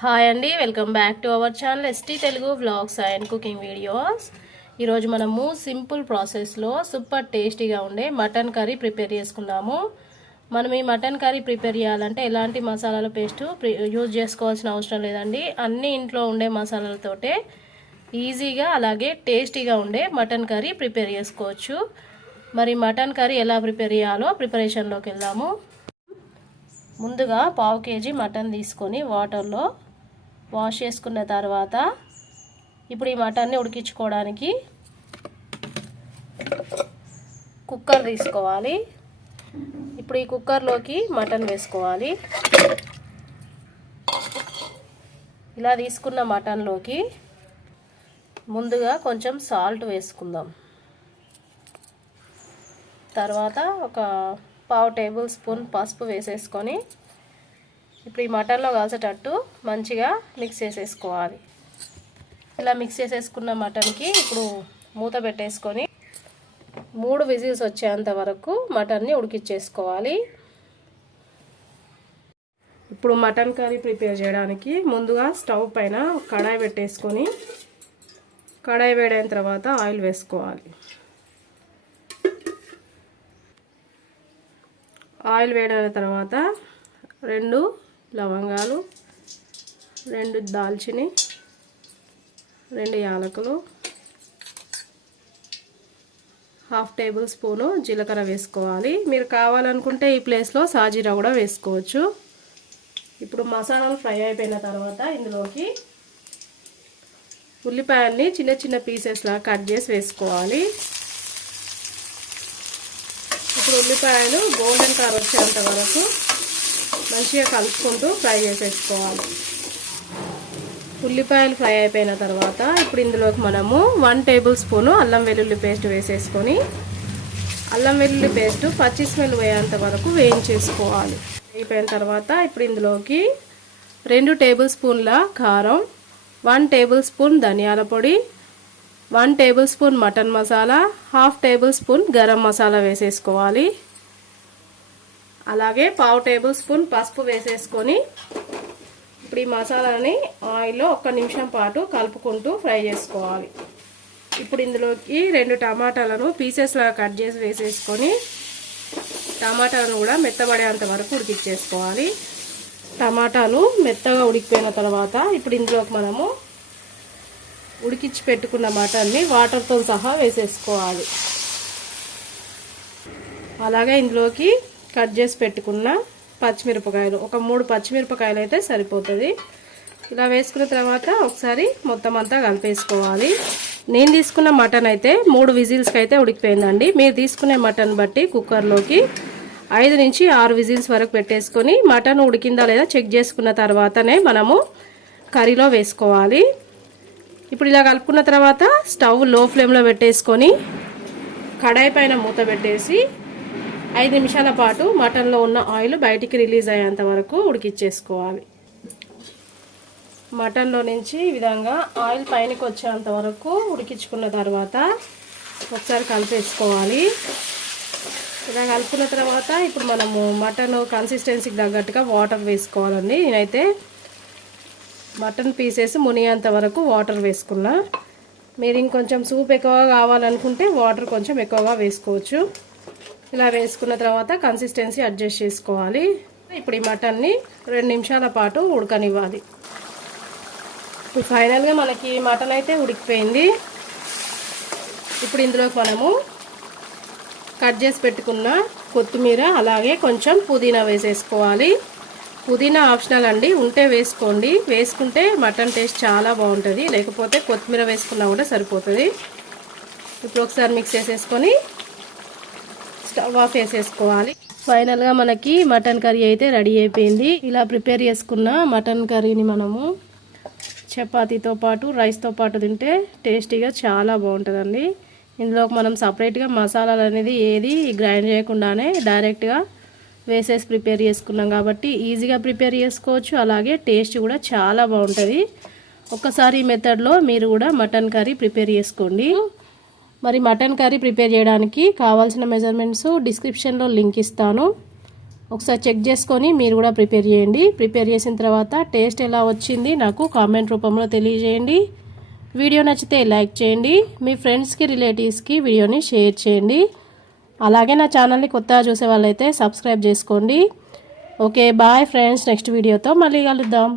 Hi అండి, welcome back to our channel ST Telugu vlogs and cooking videos. ఈరోజు మనము simple ప్రాసెస్లో సూపర్ టేస్టీగా ఉండే మటన్ కర్రీ ప్రిపేర్ చేసుకున్నాము. మనం ఈ మటన్ కర్రీ ప్రిపేర్ చేయాలంటే ఎలాంటి మసాలాల పేస్ట్ యూజ్ చేసుకోవాల్సిన అవసరం లేదండి. అన్ని ఇంట్లో ఉండే మసాలాలతోటే ఈజీగా అలాగే టేస్టీగా ఉండే మటన్ కర్రీ ప్రిపేర్ చేసుకోవచ్చు. మరి మటన్ కర్రీ ఎలా ప్రిపేర్ చేయాలో ప్రిపరేషన్లోకి వెళ్దాము. ముందుగా 1/2 kg మటన్ తీసుకొని వాటర్లో వాష్ చేసుకున్న తర్వాత ఇప్పుడు ఈ మటన్ని ఉడికించుకోవడానికి కుక్కర్ తీసుకోవాలి. ఇప్పుడు ఈ కుక్కర్లోకి మటన్ వేసుకోవాలి. ఇలా తీసుకున్న మటన్లోకి ముందుగా కొంచెం సాల్ట్ వేసుకుందాం. తర్వాత ఒక 1/2 టేబుల్ స్పూన్ పసుపు వేసేసుకొని ఇప్పుడు ఈ మటన్లో కలిసేటట్టు మంచిగా మిక్స్ చేసేసుకోవాలి. ఇలా మిక్స్ చేసేసుకున్న మటన్కి ఇప్పుడు మూత పెట్టేసుకొని 3 విజిల్స్ వచ్చేంత వరకు మటన్ని ఉడికించేసుకోవాలి. ఇప్పుడు మటన్ కర్రీ ప్రిపేర్ చేయడానికి ముందుగా స్టవ్ పైన కడాయి పెట్టేసుకొని కడాయి వేడైన తర్వాత ఆయిల్ వేసుకోవాలి. ఆయిల్ వేడైన తర్వాత 2 లవంగాలు, 2 దాల్చిని, 2 యాలకులు, 1/2 టేబుల్ స్పూను జీలకర్ర వేసుకోవాలి. మీరు కావాలనుకుంటే ఈ ప్లేస్లో సాజీరా కూడా వేసుకోవచ్చు. ఇప్పుడు మసాలాలు ఫ్రై అయిపోయిన తర్వాత ఇందులోకి ఉల్లిపాయల్ని చిన్న చిన్న పీసెస్లా కట్ చేసి వేసుకోవాలి. ఇప్పుడు ఉల్లిపాయలు గోల్డెన్ కలర్ వచ్చేంత వరకు మంచిగా కలుపుకుంటూ ఫ్రై చేసేసుకోవాలి. ఉల్లిపాయలు ఫ్రై అయిపోయిన తర్వాత ఇప్పుడు ఇందులోకి మనము 1 టేబుల్ స్పూను అల్లం వెల్లుల్లి పేస్ట్ వేసేసుకొని అల్లం వెల్లుల్లి పేస్ట్ పచ్చి స్మెల్ పోయేంత వరకు వేయించేసుకోవాలి. అయిపోయిన తర్వాత ఇప్పుడు ఇందులోకి 2 టేబుల్ స్పూన్ల కారం, 1 టేబుల్ స్పూన్ ధనియాల పొడి, 1 table spoon mutton masala, 1/2 table spoon garam masala వేసేసుకోవాలి. అలాగే 1/2 టేబుల్ స్పూన్ పసుపు వేసేసుకొని ఇప్పుడు ఈ మసాలాని ఆయిల్లో 1 నిమిషం పాటు కలుపుకుంటూ ఫ్రై చేసుకోవాలి. ఇప్పుడు ఇందులోకి 2 టమాటాలను పీసెస్లా కట్ చేసి వేసేసుకొని టమాటాలను కూడా మెత్తబడేంత వరకు ఉడికించేసుకోవాలి. టమాటాలు మెత్తగా ఉడికిపోయిన తర్వాత ఇప్పుడు ఇందులోకి మనము ఉడికించి పెట్టుకున్న మటన్ని వాటర్తో సహా వేసేసుకోవాలి. అలాగే ఇందులోకి కట్ చేసి పెట్టుకున్న పచ్చిమిరపకాయలు, ఒక 3 పచ్చిమిరపకాయలు అయితే సరిపోతుంది. ఇలా వేసుకున్న తర్వాత ఒకసారి మొత్తం అంతా కలిపేసుకోవాలి. నేను తీసుకున్న మటన్ అయితే 3 విజిల్స్కి అయితే ఉడికిపోయిందండి. మీరు తీసుకునే మటన్ బట్టి కుక్కర్లోకి 5 నుంచి 6 విజిల్స్ వరకు పెట్టేసుకొని మటన్ ఉడికిందా లేదా చెక్ చేసుకున్న తర్వాతనే మనము కర్రీలో వేసుకోవాలి. ఇప్పుడు ఇలా కలుపుకున్న తర్వాత స్టవ్ లో ఫ్లేమ్లో పెట్టేసుకొని కడాయి పైన మూత పెట్టేసి 5 నిమిషాల పాటు మటన్లో ఉన్న ఆయిల్ బయటికి రిలీజ్ అయ్యేంత వరకు ఉడికించేసుకోవాలి. మటన్లో నుంచి ఈ విధంగా ఆయిల్ పైనకి వచ్చేంత వరకు ఉడికించుకున్న తర్వాత ఒకసారి కలిపేసుకోవాలి. ఇలా కలుపుకున్న తర్వాత ఇప్పుడు మనము మటన్ కన్సిస్టెన్సీకి తగ్గట్టుగా వాటర్ వేసుకోవాలండి. నేనైతే మటన్ పీసెస్ మునిగేంత వరకు వాటర్ వేసుకున్నా. మీరు ఇంకొంచెం సూప్ ఎక్కువగా కావాలనుకుంటే వాటర్ కొంచెం ఎక్కువగా వేసుకోవచ్చు. ఇలా వేసుకున్న తర్వాత కన్సిస్టెన్సీ అడ్జస్ట్ చేసుకోవాలి. ఇప్పుడు ఈ మటన్ని 2 నిమిషాల పాటు ఉడకనివ్వాలి. ఇప్పుడు ఫైనల్గా మనకి మటన్ అయితే ఉడికిపోయింది. ఇప్పుడు ఇందులోకి మనము కట్ చేసి పెట్టుకున్న కొత్తిమీర అలాగే కొంచెం పుదీనా వేసేసుకోవాలి. పుదీనా ఆప్షనల్ అండి, ఉంటే వేసుకోండి. వేసుకుంటే మటన్ టేస్ట్ చాలా బాగుంటుంది, లేకపోతే కొత్తిమీర వేసుకున్నా కూడా సరిపోతుంది. ఇప్పుడు ఒకసారి మిక్స్ చేసేసుకొని స్టవ్ ఆఫ్ వేసేసుకోవాలి. ఫైనల్గా మనకి మటన్ కర్రీ అయితే రెడీ అయిపోయింది. ఇలా ప్రిపేర్ చేసుకున్న మటన్ కర్రీని మనము చపాతీతో పాటు రైస్తో పాటు తింటే టేస్టీగా చాలా బాగుంటుందండి. ఇందులోకి మనం సపరేట్గా మసాలాలు అనేది ఏది గ్రైండ్ చేయకుండానే డైరెక్ట్గా వేసేసి ప్రిపేర్ చేసుకున్నాం కాబట్టి ఈజీగా ప్రిపేర్ చేసుకోవచ్చు. అలాగే టేస్ట్ కూడా చాలా బాగుంటుంది. ఒక్కసారి ఈ మెథడ్లో మీరు కూడా మటన్ కర్రీ ప్రిపేర్ చేసుకోండి. మరి మటన్ కర్రీ ప్రిపేర్ చేయడానికి కావాల్సిన మెజర్మెంట్స్ డిస్క్రిప్షన్లో లింక్ ఇస్తాను. ఒకసారి చెక్ చేసుకొని మీరు కూడా ప్రిపేర్ చేయండి. ప్రిపేర్ చేసిన తర్వాత టేస్ట్ ఎలా వచ్చింది నాకు కామెంట్ రూపంలో తెలియజేయండి. వీడియో నచ్చితే లైక్ చేయండి. మీ ఫ్రెండ్స్కి రిలేటివ్స్కి వీడియోని షేర్ చేయండి. అలాగే నా ఛానల్ని కొత్తగా చూసే వాళ్ళైతే సబ్స్క్రైబ్ చేసుకోండి. ఓకే బాయ్ ఫ్రెండ్స్, నెక్స్ట్ వీడియోతో మళ్ళీ కలుద్దాం.